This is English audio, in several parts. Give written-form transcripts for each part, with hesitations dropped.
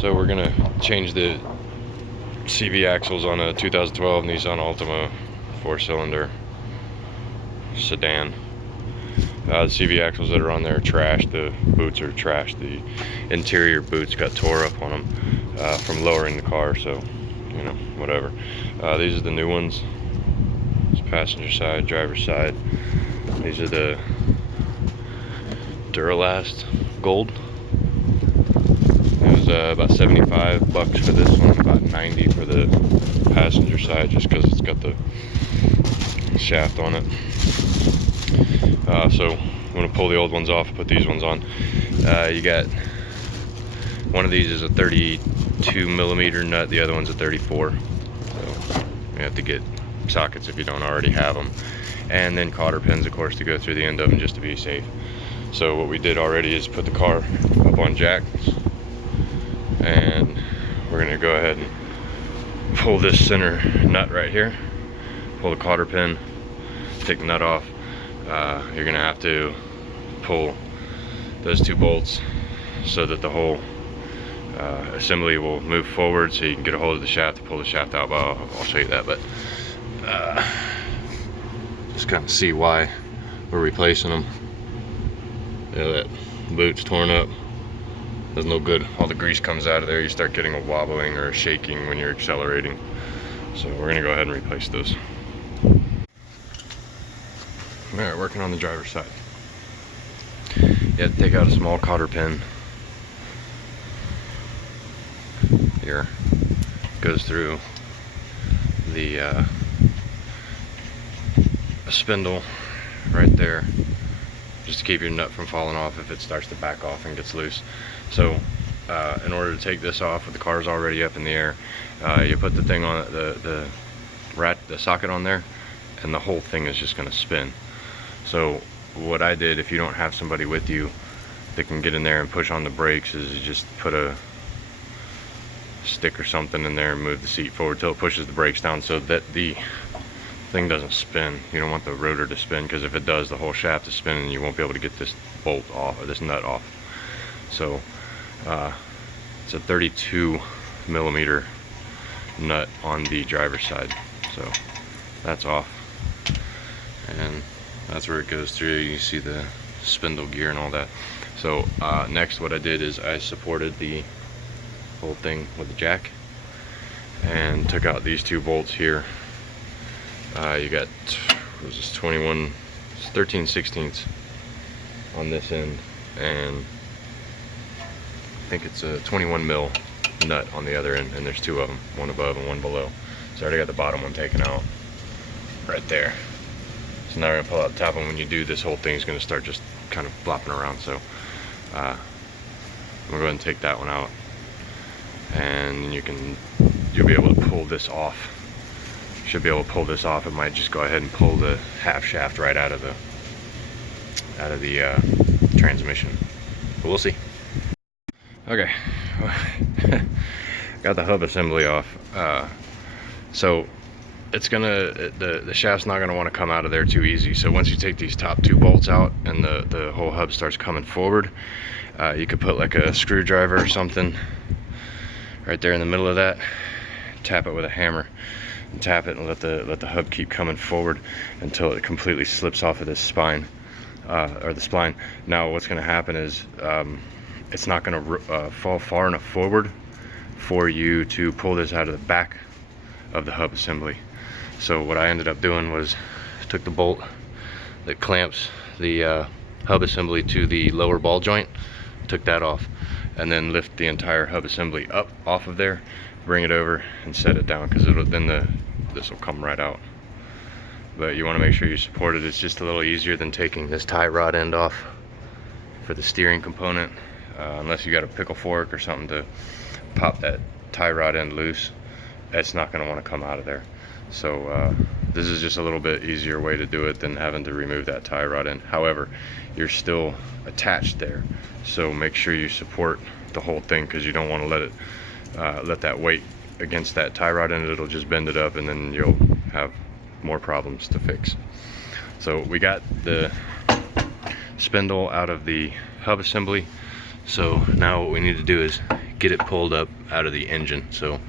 So we're gonna change the CV axles on a 2012 Nissan Altima 4-cylinder sedan. The CV axles that are on there are trashed. The boots are trashed. The interior boots got tore up on them from lowering the car, so you know, whatever. These are the new ones. It's passenger side, driver's side. These are the Duralast Gold. It was about 75 bucks for this one, about 90 for the passenger side, just because it's got the shaft on it. So I'm going to pull the old ones off and put these ones on. You got, one of these is a 32 millimeter nut, the other one's a 34. So you have to get sockets if you don't already have them. And then cotter pins, of course, to go through the end of them just to be safe. So what we did already is put the car up on jacks, and we're going to go ahead and pull this center nut right here, pull the cotter pin, take the nut off. You're going to have to pull those two bolts so that the whole assembly will move forward, so you can get a hold of the shaft to pull the shaft out. Well, I'll show you that, but just kind of see why we're replacing them. You know, that boot's torn up. Does no good. All the grease comes out of there. You start getting a wobbling or a shaking when you're accelerating. So we're gonna go ahead and replace those. Alright, working on the driver's side. You have to take out a small cotter pin. Here. Goes through the spindle right there, just to keep your nut from falling off if it starts to back off and gets loose. So in order to take this off with the car's already up in the air, you put the thing on the socket on there, and the whole thing is just going to spin. So what I did, if you don't have somebody with you that can get in there and push on the brakes, is you just put a stick or something in there and move the seat forward till it pushes the brakes down, so that the thing doesn't spin. You don't want the rotor to spin, because if it does, the whole shaft is spinning and you won't be able to get this bolt off, or this nut off. So it's a 32 millimeter nut on the driver's side, so that's off, and that's where it goes through. You see the spindle gear and all that. So next, what I did is I supported the whole thing with the jack and took out these two bolts here. You got, what was this, 21, it's 13/16 on this end, and I think it's a 21 mil nut on the other end, and there's two of them, one above and one below. So I already got the bottom one taken out right there. So now we're gonna pull out the top one. When you do, this whole thing is gonna start just kind of flopping around. So I'm gonna go ahead and take that one out, and you'll be able to pull this off. Should be able to pull this off. It might just go ahead and pull the half shaft right out of the transmission, but we'll see. Okay, got the hub assembly off. So it's gonna, the shaft's not gonna want to come out of there too easy. So once you take these top two bolts out and the whole hub starts coming forward, you could put like a screwdriver or something right there in the middle of that, tap it with a hammer, and tap it and let the hub keep coming forward until it completely slips off of this spine, or the spline. Now what's going to happen is it's not going to fall far enough forward for you to pull this out of the back of the hub assembly. So what I ended up doing was took the bolt that clamps the hub assembly to the lower ball joint, took that off, and then lift the entire hub assembly up off of there, bring it over and set it down, because this will come right out. But you want to make sure you support it. It's just a little easier than taking this tie rod end off for the steering component, unless you got a pickle fork or something to pop that tie rod end loose. It's not going to want to come out of there. So this is just a little bit easier way to do it than having to remove that tie rod end. However, you're still attached there, so make sure you support the whole thing, because you don't want to let that weight against that tie rod end. It'll just bend it up, and then you'll have more problems to fix. So we got the spindle out of the hub assembly. So now what we need to do is get it pulled up out of the engine. So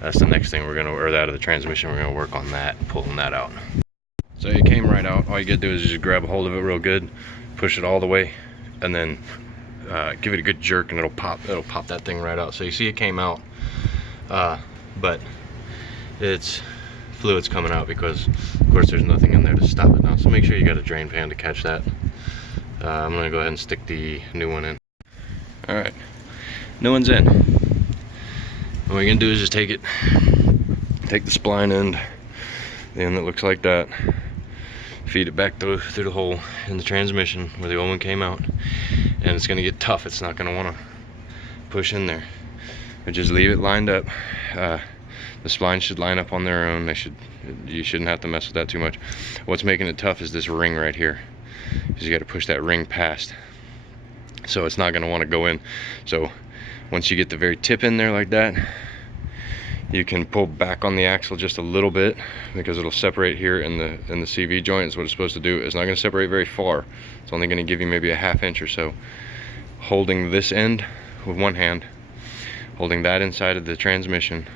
that's the next thing we're gonna, or out of the transmission, we're gonna work on that, pulling that out. So it came right out. All you gotta do is just grab a hold of it real good, push it all the way, and then give it a good jerk, and it'll pop that thing right out. So you see it came out, but it's fluid's coming out because of course there's nothing in there to stop it now. So make sure you got a drain pan to catch that. I'm gonna go ahead and stick the new one in. All right, new one's in. What you're gonna do is just take the spline end, the end that looks like that, feed it back through the hole in the transmission where the old one came out, and it's gonna get tough. It's not gonna want to push in there. But just leave it lined up. The splines should line up on their own. You shouldn't have to mess with that too much. What's making it tough is this ring right here, because you got to push that ring past, so it's not going to want to go in. So once you get the very tip in there like that, you can pull back on the axle just a little bit, because it'll separate here in the CV joint. Is what it's supposed to do. It's not going to separate very far. It's only going to give you maybe a ½ inch or so. Holding this end with one hand, holding that inside of the transmission,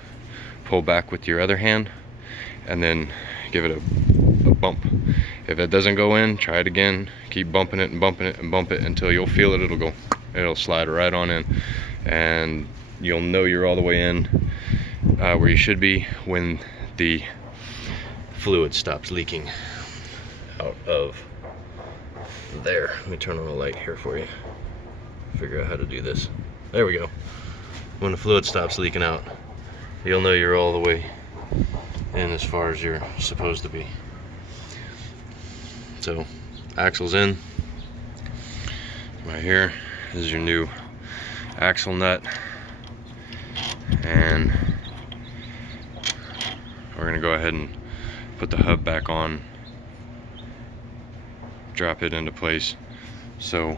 pull back with your other hand, and then give it a bump. If it doesn't go in, try it again. Keep bumping it and bumping it and bump it until you'll feel it. It'll slide right on in, and you'll know you're all the way in where you should be when the fluid stops leaking out of there. Let me turn on the light here for you. Figure out how to do this. There we go. When the fluid stops leaking out, you'll know you're all the way in as far as you're supposed to be. So axle's in. Right here is your new axle nut, and we're gonna go ahead and put the hub back on, drop it into place. So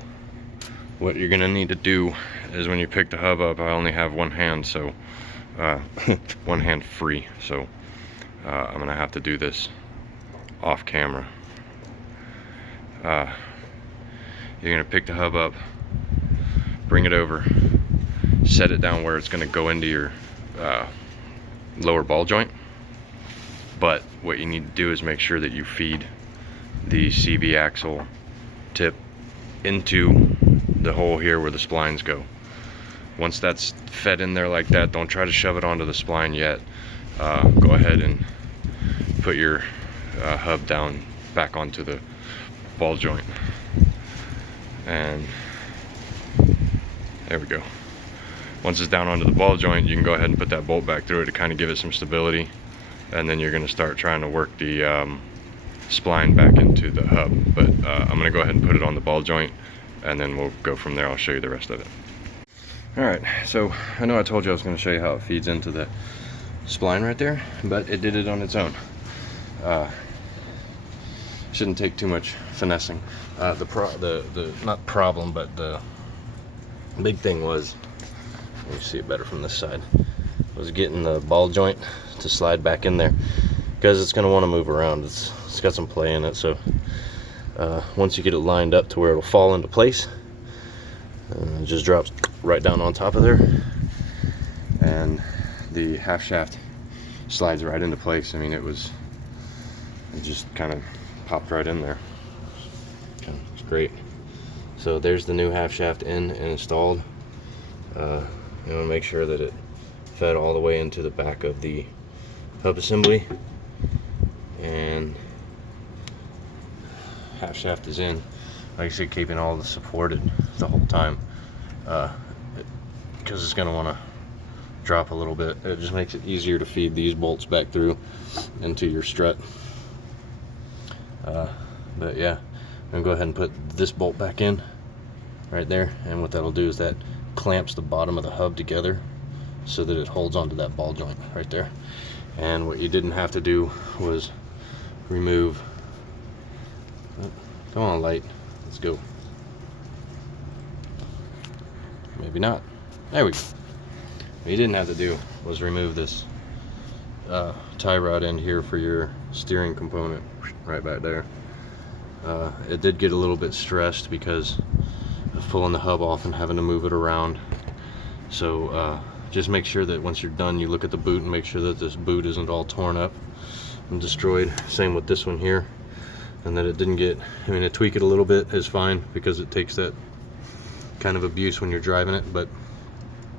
what you're gonna need to do is, when you pick the hub up, I only have one hand, so one hand free, so I'm gonna have to do this off camera. You're gonna pick the hub up, bring it over, set it down where it's gonna go into your lower ball joint. But what you need to do is make sure that you feed the CV axle tip into the hole here where the splines go. Once that's fed in there like that, don't try to shove it onto the spline yet. Go ahead and put your hub down back onto the ball joint, and there we go. Once it's down onto the ball joint, you can go ahead and put that bolt back through it to kind of give it some stability, and then you're going to start trying to work the spline back into the hub. But I'm going to go ahead and put it on the ball joint, and then we'll go from there. I'll show you the rest of it. Alright, so I know I told you I was going to show you how it feeds into the spline right there, but it did it on its own. Shouldn't take too much finessing. Not problem, but the big thing was, let me see it better from this side, was getting the ball joint to slide back in there, because it's going to want to move around. It's got some play in it, so once you get it lined up to where it'll fall into place, it just drops right down on top of there, and the half shaft slides right into place. I mean, it just kind of popped right in there. It's great. So there's the new half shaft in and installed. You want to make sure that it fed all the way into the back of the hub assembly, and half shaft is in. Like I said, keeping all the supported the whole time, because it's going to want to drop a little bit. It just makes it easier to feed these bolts back through into your strut. But yeah, I'm going to go ahead and put this bolt back in right there, and what that'll do is that clamps the bottom of the hub together so that it holds onto that ball joint right there. And what you didn't have to do was remove, come on light, let's go. Maybe not. There we go. What you didn't have to do was remove this tie rod end here for your steering component right back there. It did get a little bit stressed because of pulling the hub off and having to move it around. So just make sure that once you're done, you look at the boot and make sure that this boot isn't all torn up and destroyed. Same with this one here, and that it didn't get, I mean, to tweak it a little bit is fine because it takes that kind of abuse when you're driving it, but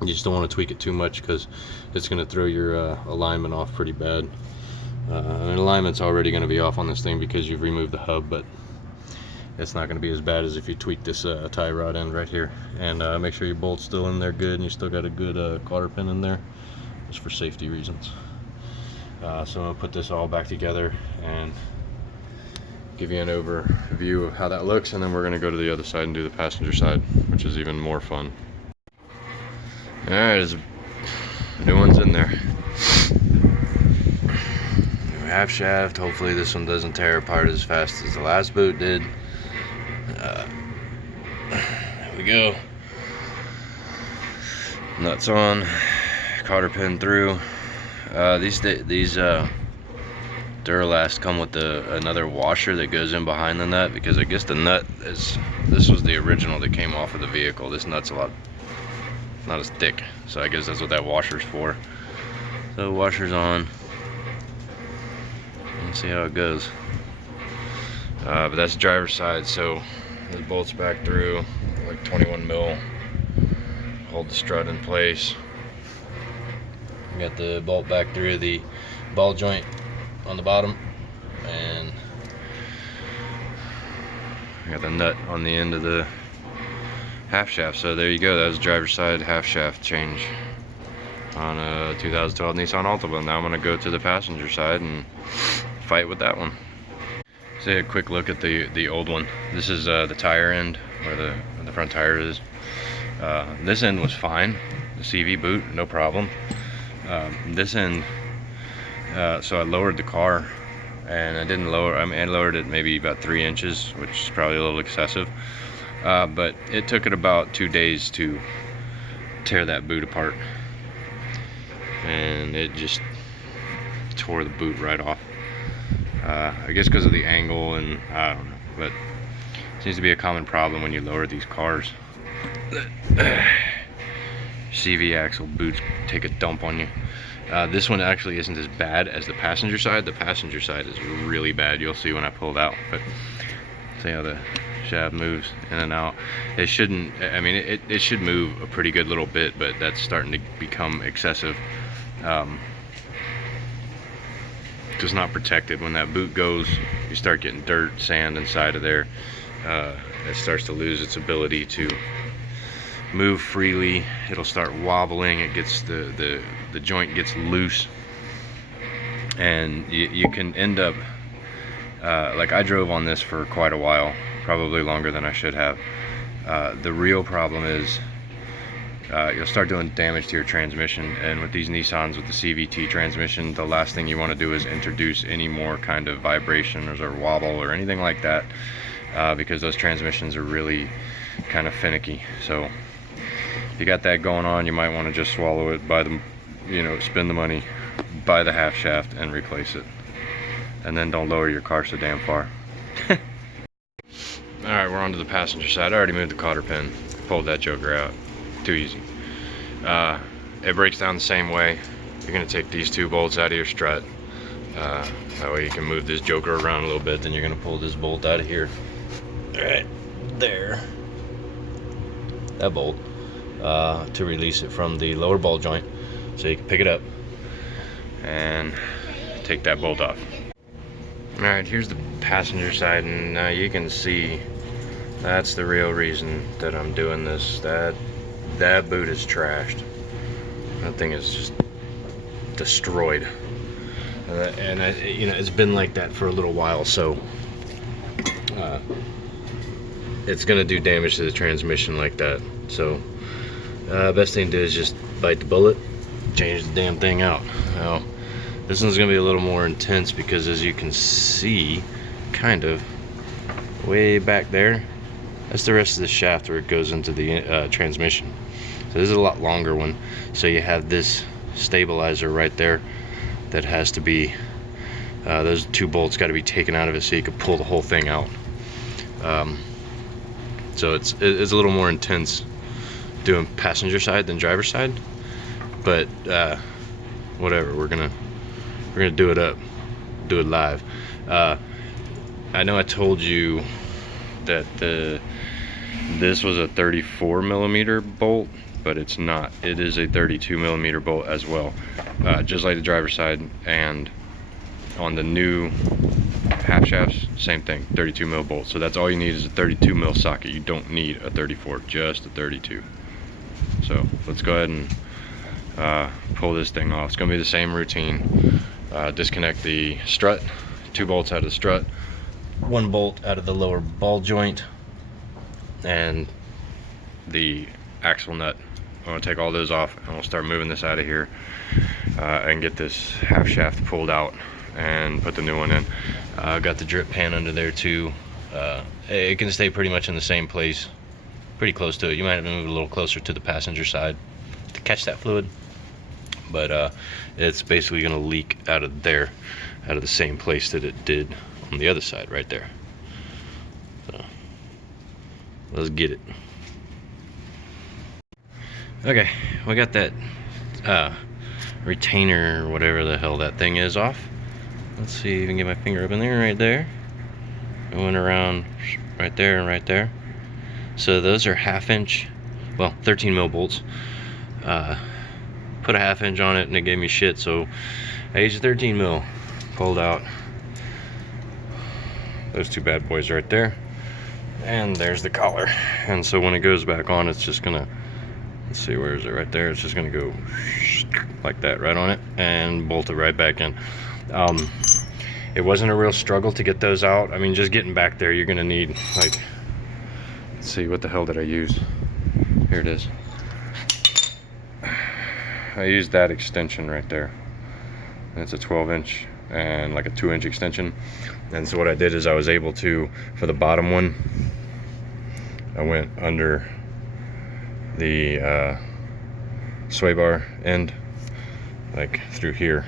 you just don't want to tweak it too much because it's going to throw your alignment off pretty bad. And alignment's already going to be off on this thing because you've removed the hub, but it's not going to be as bad as if you tweak this tie rod end right here. And make sure your bolt's still in there good and you still got a good cotter pin in there, just for safety reasons. So I'm going to put this all back together and give you an overview of how that looks, and then we're going to go to the other side and do the passenger side, which is even more fun. Alright, there's new ones in there. New half shaft. Hopefully this one doesn't tear apart as fast as the last boot did. There we go. Nuts on, cotter pin through. These Duralast come with another washer that goes in behind the nut, because I guess the nut is, this was the original that came off of the vehicle. This nut's a lot, not as thick, so I guess that's what that washer's for. So washer's on. Let's see how it goes. But that's the driver's side, so the bolts back through, like 21 mil. Hold the strut in place. We got the bolt back through the ball joint on the bottom, and I got the nut on the end of the half shaft. So there you go, that was driver's side half shaft change on a 2012 Nissan Altima. Now I'm going to go to the passenger side and fight with that one. So a quick look at the old one. This is the tire end, where the front tire is. This end was fine, the CV boot, no problem. This end, so I lowered the car, and I didn't lower, I mean, I lowered it maybe about 3 inches, which is probably a little excessive. But it took it about 2 days to tear that boot apart, and it just tore the boot right off. I guess because of the angle, and I don't know, but it seems to be a common problem when you lower these cars. CV axle boots take a dump on you. This one actually isn't as bad as the passenger side. The passenger side is really bad. You'll see when I pull it out. But see how the shaft moves in and out. It shouldn't, I mean, it should move a pretty good little bit, but that's starting to become excessive. Just not protected. When that boot goes, you start getting dirt, sand inside of there. It starts to lose its ability to move freely. It'll start wobbling. It gets the joint gets loose, and you can end up like I drove on this for quite a while, probably longer than I should have. The real problem is you'll start doing damage to your transmission, and with these Nissans with the CVT transmission, the last thing you want to do is introduce any more kind of vibrations or wobble or anything like that, because those transmissions are really kind of finicky. So if you got that going on, you might want to just swallow it, buy the, you know, spend the money, buy the half shaft and replace it, and then don't lower your car so damn far. Alright, we're on to the passenger side. I already moved the cotter pin, pulled that joker out. Too easy. It breaks down the same way. You're going to take these 2 bolts out of your strut. That way you can move this joker around a little bit. Then you're going to pull this bolt out of here. Right there. That bolt. To release it from the lower ball joint. So you can pick it up and take that bolt off. Alright, here's the passenger side, and now you can see that's the real reason that I'm doing this. That boot is trashed. That thing is just destroyed, and you know, it's been like that for a little while, so it's gonna do damage to the transmission like that. So best thing to do is just bite the bullet, change the damn thing out. Now this one's gonna be a little more intense because, as you can see, kind of way back there, that's the rest of the shaft where it goes into the transmission. So this is a lot longer one. So you have this stabilizer right there that has to be, those 2 bolts got to be taken out of it so you can pull the whole thing out. So it's a little more intense doing passenger side than driver side, but whatever, we're gonna do it up, do it live. I know I told you that this was a 34 millimeter bolt, but it's not. It is a 32 millimeter bolt as well, just like the driver side. And on the new half shafts, same thing, 32 mil bolt. So that's all you need is a 32 mil socket. You don't need a 34, just a 32. So let's go ahead and pull this thing off. It's gonna be the same routine. Disconnect the strut, 2 bolts out of the strut, 1 bolt out of the lower ball joint, and the axle nut. I'm gonna take all those off and we'll start moving this out of here and get this half shaft pulled out and put the new one in. Got the drip pan under there too. It can stay pretty much in the same place, pretty close to it. You might have to move a little closer to the passenger side to catch that fluid, but it's basically gonna leak out of there, out of the same place that it did on the other side right there. So let's get it. Okay, we got that retainer or whatever the hell that thing is off. Let's see if I can get my finger up in there, right there. It went around right there and right there. So those are 1/2 inch, well, 13 mil bolts. Put a 1/2 inch on it and it gave me shit, so I used a 13 mil. Pulled out those 2 bad boys right there, and there's the collar. And so when it goes back on, it's just gonna, let's see, where is it? Right there. It's just gonna go like that right on it and bolt it right back in. It wasn't a real struggle to get those out. I mean, just getting back there, you're gonna need, like, let's see, what the hell did I use? Here it is. I used that extension right there. It's a 12 inch and like a 2 inch extension. And so what I did is I was able to, for the bottom one, I went under the sway bar end, like through here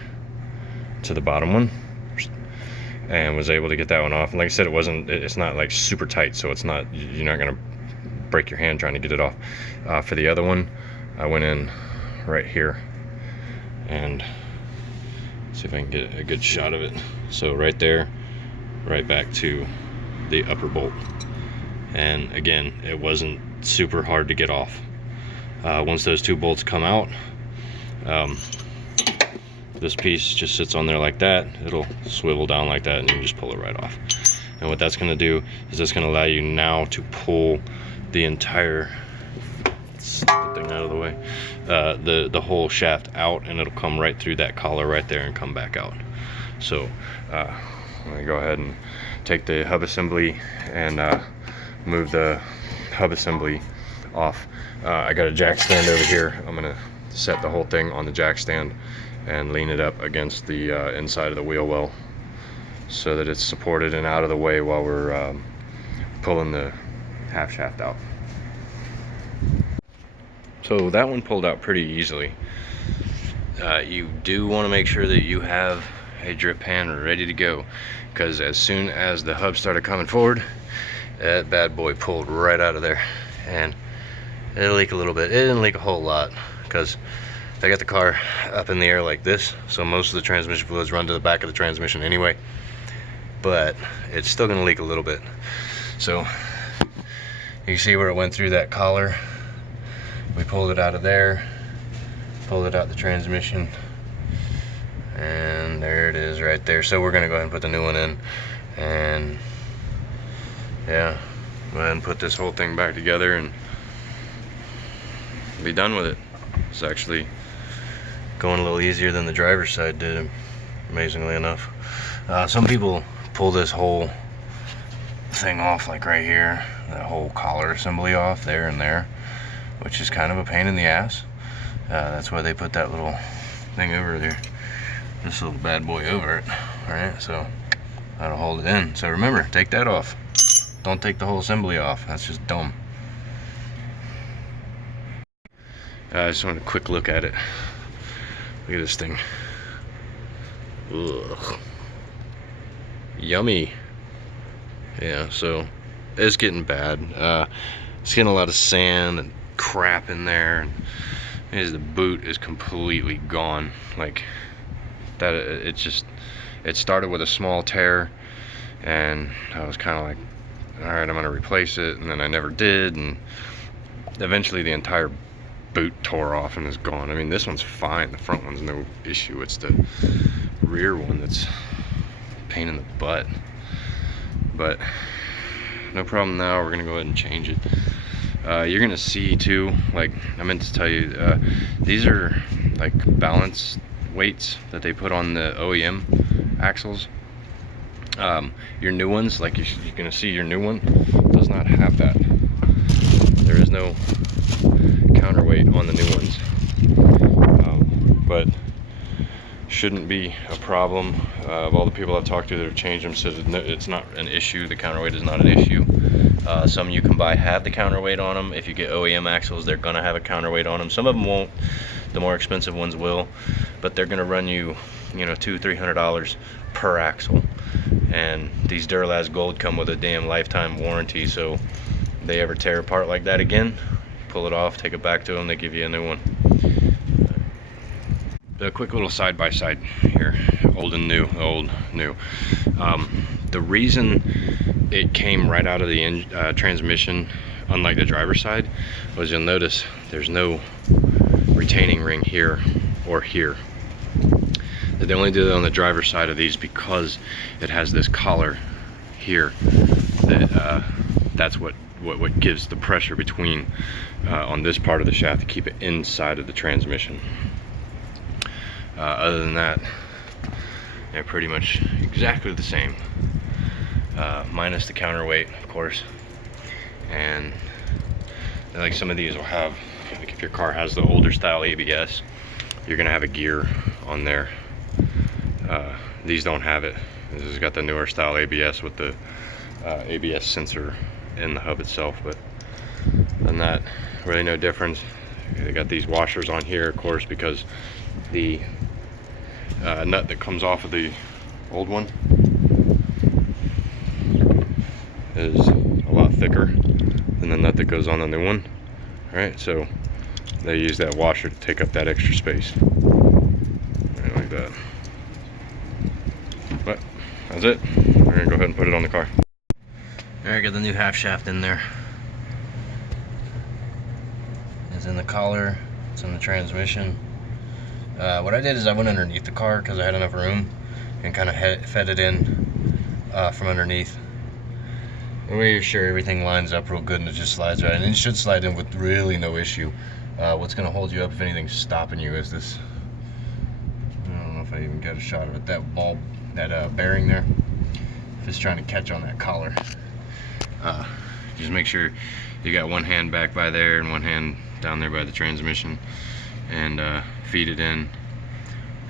to the bottom one, and was able to get that one off. And like I said, it's not like super tight, so it's not, you're not gonna break your hand trying to get it off. For the other one, I went in right here, and see if I can get a good shot of it. So right there, right back to the upper bolt. And again, it wasn't super hard to get off. Once those 2 bolts come out, this piece just sits on there like that. It'll swivel down like that and you can just pull it right off. And what that's going to do is it's going to allow you now to pull the entire, let's get the thing out of the way, the whole shaft out, and it'll come right through that collar right there and come back out. So I'm going to go ahead and take the hub assembly and move the hub assembly off. I got a jack stand over here. I'm going to set the whole thing on the jack stand and lean it up against the inside of the wheel well so that it's supported and out of the way while we're pulling the half shaft out. So that one pulled out pretty easily. You do want to make sure that you have a drip pan ready to go, because as soon as the hub started coming forward, that bad boy pulled right out of there, and it'll leak a little bit. It didn't leak a whole lot because I got the car up in the air like this, so most of the transmission fluids run to the back of the transmission anyway, but it's still going to leak a little bit. So you can see where it went through that collar. We pulled it out of there, pulled it out the transmission, and there it is right there. So we're going to go ahead and put the new one in, and yeah, go ahead and put this whole thing back together and be done with it. It's actually going a little easier than the driver's side did, amazingly enough. Some people pull this whole thing off, like right here, that whole collar assembly off there and there, which is kind of a pain in the ass. That's why they put that little thing over there, this little bad boy over it. Alright, so that'll hold it in. So remember, take that off. Don't take the whole assembly off, that's just dumb. I just want a quick look at it. Look at this thing. Ugh. Yummy. Yeah, so it's getting bad. It's getting a lot of sand and crap in there, and the boot is completely gone. Like that, it started with a small tear, and I was kind of like, all right, I'm gonna replace it, and then I never did, and eventually the entire boot tore off and is gone. I mean, this one's fine, the front one's no issue, it's the rear one that's a pain in the butt. But no problem now, we're gonna go ahead and change it. You're gonna see too, like I meant to tell you, these are like balance weights that they put on the OEM axles. Your new ones, like you're gonna see, your new one does not have that. There is no counterweight on the new ones, but shouldn't be a problem. Of all the people I've talked to that have changed them, said it's not an issue. The counterweight is not an issue. Some you can buy have the counterweight on them. If you get OEM axles, they're gonna have a counterweight on them. Some of them won't. The more expensive ones will, but they're gonna run you, $200-300 per axle. And these Duralast Gold come with a damn lifetime warranty, so if they ever tear apart like that again, pull it off, take it back to them, they give you a new one. A quick little side-by-side here, old and new, old, new. The reason it came right out of the transmission, unlike the driver's side, was you'll notice there's no retaining ring here or here. They only do that on the driver's side of these because it has this collar here. That's what gives the pressure between on this part of the shaft to keep it inside of the transmission. Other than that, they're pretty much exactly the same, minus the counterweight, of course. And like some of these will have, like if your car has the older style ABS, you're gonna have a gear on there. These don't have it. This has got the newer style ABS with the ABS sensor in the hub itself, but other than that, really no difference. They got these washers on here, of course, because the nut that comes off of the old one is a lot thicker than the nut that goes on the new one. All right, so they use that washer to take up that extra space, right, like that. But that's it. We're gonna go ahead and put it on the car. All right, got the new half shaft in there. It's in the collar, it's in the transmission. What I did is I went underneath the car because I had enough room and kind of fed it in from underneath. That way you're sure everything lines up real good and it just slides right, and it should slide in with really no issue. What's going to hold you up if anything's stopping you is this, I don't know if I even got a shot of it, that ball, that bearing there, if it's trying to catch on that collar. Just make sure you got one hand back by there and one hand down there by the transmission, and feed it in,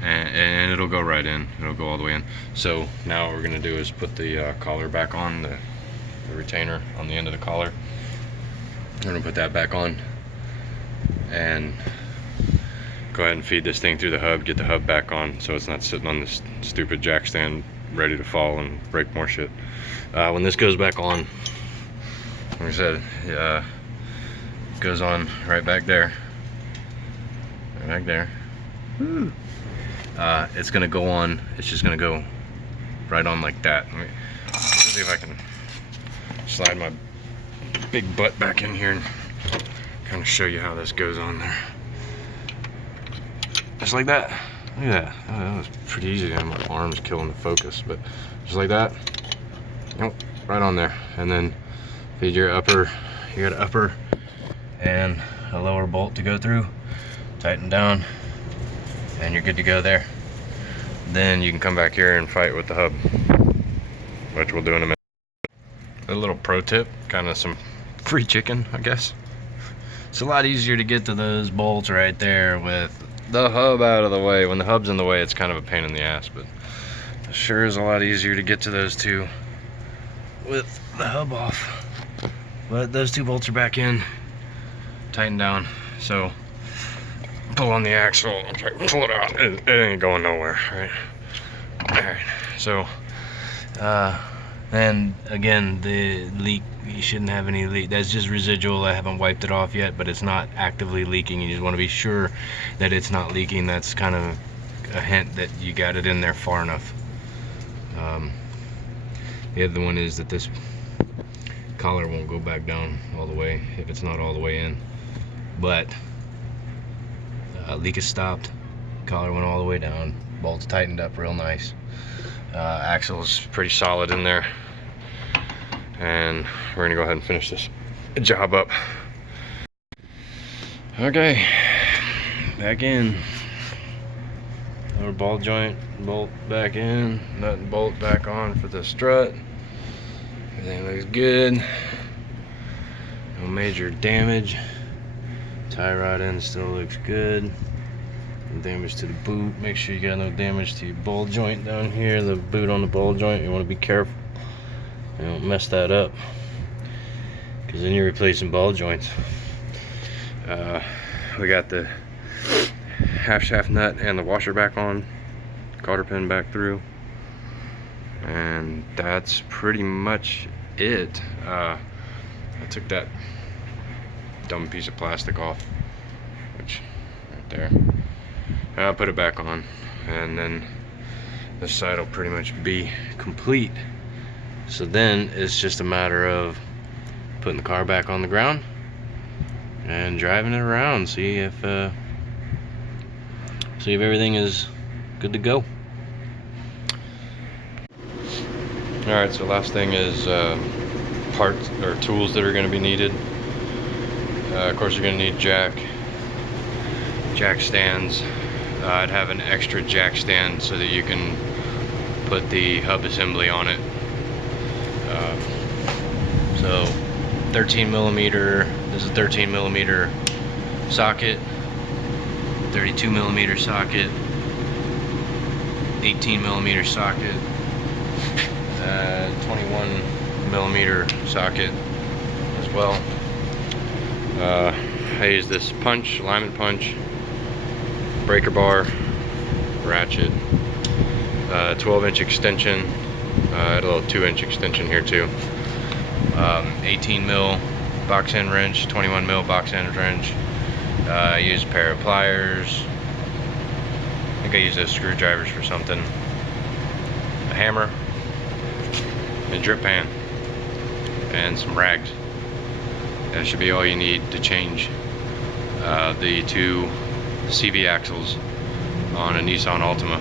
and it'll go right in. It'll go all the way in. So now what we're gonna do is put the collar back on, the retainer on the end of the collar. We're gonna put that back on and go ahead and feed this thing through the hub, get the hub back on so it's not sitting on this stupid jack stand ready to fall and break more shit. When this goes back on, like I said, it goes on right back there. Right back there. Woo. It's gonna go on, it's just gonna go right on like that. Let's see if I can slide my big butt back in here and kind of show you how this goes on there. Just like that. Look at that. Oh, that was pretty easy. My arm's killing the focus, but just like that. Nope, right on there. And then feed your upper, you got an upper and a lower bolt to go through. Tighten down, and you're good to go there. Then you can come back here and fight with the hub, which we'll do in a minute. A little pro tip, kind of some free chicken, I guess. It's a lot easier to get to those bolts right there with the hub out of the way. When the hub's in the way, it's kind of a pain in the ass, but it sure is a lot easier to get to those two with the hub off. But those two bolts are back in, tighten down, so pull on the axle, pull it out, it ain't going nowhere, right? Alright, so And again, the leak, you shouldn't have any leak. That's just residual. I haven't wiped it off yet, but it's not actively leaking. You just want to be sure that it's not leaking. That's kind of a hint that you got it in there far enough. The other one is that this collar won't go back down all the way if it's not all the way in. But leak is stopped. Collar went all the way down. Bolts tightened up real nice. Axle's pretty solid in there. And we're gonna go ahead and finish this job up. Okay, back in. Our ball joint bolt back in, nut and bolt back on for the strut. Everything looks good. No major damage. Tie rod end still looks good. No damage to the boot. Make sure you got no damage to your ball joint down here. The boot on the ball joint, you want to be careful. You don't mess that up, because then you're replacing ball joints. We got the half shaft nut and the washer back on, cotter pin back through, and that's pretty much it. I took that dumb piece of plastic off, which right there. I'll put it back on, and then this side will pretty much be complete. So then it's just a matter of putting the car back on the ground and driving it around, see if everything is good to go. Alright, so last thing is parts or tools that are going to be needed. Of course, you're going to need jack stands. I'd have an extra jack stand so that you can put the hub assembly on it. So 13 millimeter, this is a 13 millimeter socket, 32 millimeter socket, 18 millimeter socket, 21 millimeter socket as well. I use this punch, alignment punch, breaker bar, ratchet, 12-inch extension. I had a little 2-inch extension here too. 18 mil box end wrench, 21 mil box end wrench. I used a pair of pliers. I think I used those screwdrivers for something. A hammer, a drip pan, and some rags. That should be all you need to change the two CV axles on a Nissan Altima.